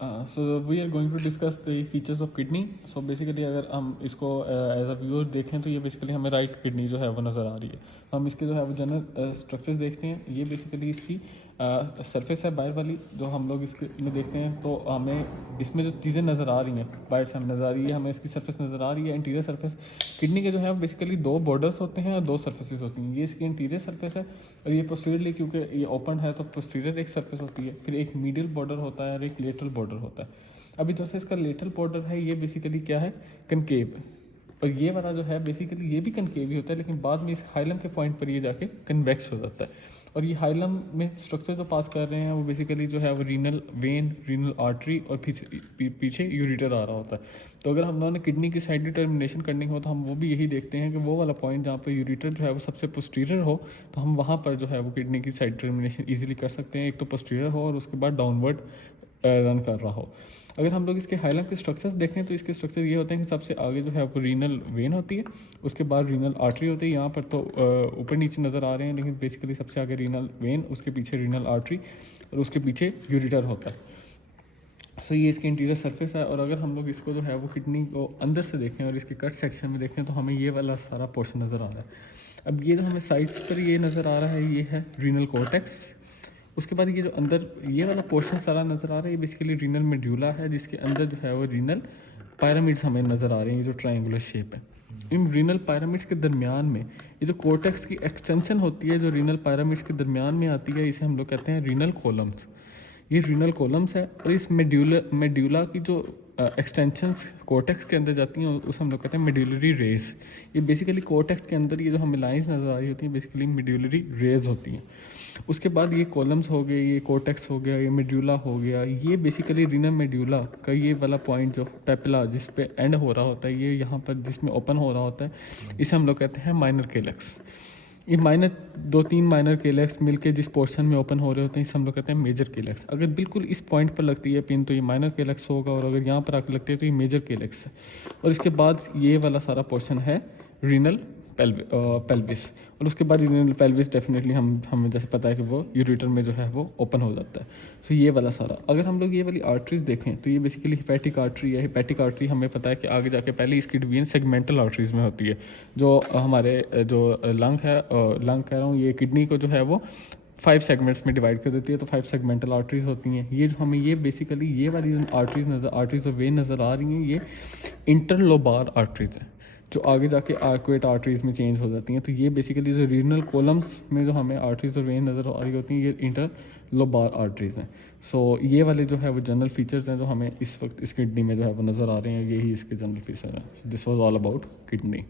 So we are going to discuss the features of kidney. So basically अगर हम इसको as a viewer देखें तो ये बेसिकली हमें राइट किडनी जो है वो नज़र आ रही है. हम इसके जो है वो जनरल स्ट्रक्चर्स देखते हैं. ये बेसिकली इसकी सरफेस है बाहर वाली जो हम लोग इसके में देखते हैं. तो हमें इसमें जो चीज़ें नज़र आ रही हैं बाहर से हमें नज़र आ रही है, हमें इसकी सरफेस नज़र आ रही है. इंटीरियर सरफेस किडनी के जो है बेसिकली दो बॉर्डर्स होते हैं और दो सरफेसेस होती हैं. ये इसकी इंटीरियर सरफेस है और ये पोस्टीरियरली क्योंकि ये ओपन है तो पोस्टीरियर एक सरफेस होती है. फिर एक मीडियल बॉर्डर होता है और एक लेटरल बॉर्डर होता है. अभी जैसे इसका लेटरल बॉर्डर है ये बेसिकली क्या है, कनकेव. और ये वाला जो है बेसिकली ये भी कनकेव ही होता है, लेकिन बाद में इस हाइलम के पॉइंट पर ये जाके कन्वेक्स हो जाता है. और ये हाइलम में स्ट्रक्चर जो पास कर रहे हैं वो बेसिकली जो है वो रीनल वेन, रीनल आर्टरी और पीछे यूरिटर आ रहा होता है. तो अगर हम लोगों ने किडनी की साइड डिटर्मिनेशन करनी हो तो हम वो भी यही देखते हैं कि वो वाला पॉइंट जहाँ पर यूरिटर जो है वो सबसे पोस्टीरियर हो तो हम वहाँ पर जो है वो किडनी की साइड डिटर्मिनेशन ईजिली कर सकते हैं. एक तो पोस्टीरियर हो और उसके बाद डाउनवर्ड रन कर रहा हो. अगर हम लोग इसके हाइलम के स्ट्रक्चर्स देखें तो इसके स्ट्रक्चर ये होते हैं कि सबसे आगे जो है वो रीनल वेन होती है, उसके बाद रीनल आर्टरी होती है. यहाँ पर तो ऊपर नीचे नज़र आ रहे हैं लेकिन बेसिकली सबसे आगे रीनल वेन, उसके पीछे रीनल आर्टरी और उसके पीछे यूरिटर होता है. सो ये इसके इंटीरियर सरफेस है. और अगर हम लोग इसको जो है वो किडनी को अंदर से देखें और इसके कट सेक्शन में देखें तो हमें ये वाला सारा पोर्शन नज़र आ रहा है. अब ये जो हमें साइड्स पर ये नज़र आ रहा है ये है रीनल कॉर्टेक्स. उसके बाद ये जो अंदर ये वाला पोर्शन सारा नज़र आ रहा है ये बेसिकली रीनल मेड्यूला है, जिसके अंदर जो है वो रीनल पायरामिड्स हमें नज़र आ रहे हैं. ये जो ट्रायंगुलर शेप है, इन रीनल पायरामिड्स के दरमियान में ये जो कोर्टेक्स की एक्सटेंशन होती है जो रीनल पायरामिड्स के दरमियान में आती है, इसे हम लोग कहते हैं रीनल कॉलम्स. ये रीनल कॉलम्स है. और इस मेड्यूला की जो एक्सटेंशंस कोर्टेक्स के अंदर जाती हैं उसे हम लोग कहते हैं मेड्यूलरी रेज. ये बेसिकली कोर्टेक्स के अंदर ये जो हमें लाइंस नज़र आ रही होती हैं बेसिकली मेड्यूलरी रेज होती हैं. उसके बाद ये कॉलम्स हो गए, ये कोर्टेक्स हो गया, ये मेड्यूला हो गया. ये बेसिकली रीनल मेड्यूला का ये वाला पॉइंट जो पेपिला जिस पे एंड हो रहा होता है, ये यहाँ पर जिसमें ओपन हो रहा होता है, इसे हम लोग कहते हैं माइनर केलेक्स. ये माइनर 2-3 माइनर केलेक्स मिलके जिस पोर्शन में ओपन हो रहे होते हैं इसे हम लोग कहते हैं मेजर केलेक्स. अगर बिल्कुल इस पॉइंट पर लगती है पिन तो ये माइनर केलेक्स होगा और अगर यहाँ पर आकर लगती है तो ये मेजर केलेक्स है. और इसके बाद ये वाला सारा पोर्शन है रीनल पेल्विस. और उसके बाद रीनल पेल्विस डेफिनेटली हमें जैसे पता है कि वो यूरिटर में जो है वो ओपन हो जाता है. सो ये वाला सारा. अगर हम लोग ये वाली आर्टरीज देखें तो ये बेसिकली हिपैटिक आर्टरी है. हिपैटिक आर्टरी हमें पता है कि आगे जाके पहले इसकी डिवीजन सेगमेंटल आर्टरीज में होती है. जो हमारे जो लंग है, लंग कह रहा हूँ, ये किडनी को जो है वो 5 सेगमेंट्स में डिवाइड कर देती है. तो 5 सेगमेंटल आर्टरीज होती हैं. ये जो हमें ये बेसिकली ये वाली जो आर्टरीज और वेन नज़र आ रही हैं ये इंटरलोबार आर्टरीज है जो आगे जाके आर्कुएट आर्टरीज में चेंज हो जाती हैं. तो ये बेसिकली जो रीनल कॉलम्स में जो हमें आर्टरीज और वेन नज़र आ रही होती हैं ये इंटरलोबार आर्टरीज हैं. सो ये वाले जो है वो जनरल फीचर्स हैं जो हमें इस वक्त इस किडनी में जो है वो नज़र आ रहे हैं. यही इसके जनरल फीचर हैं. This was all about kidney.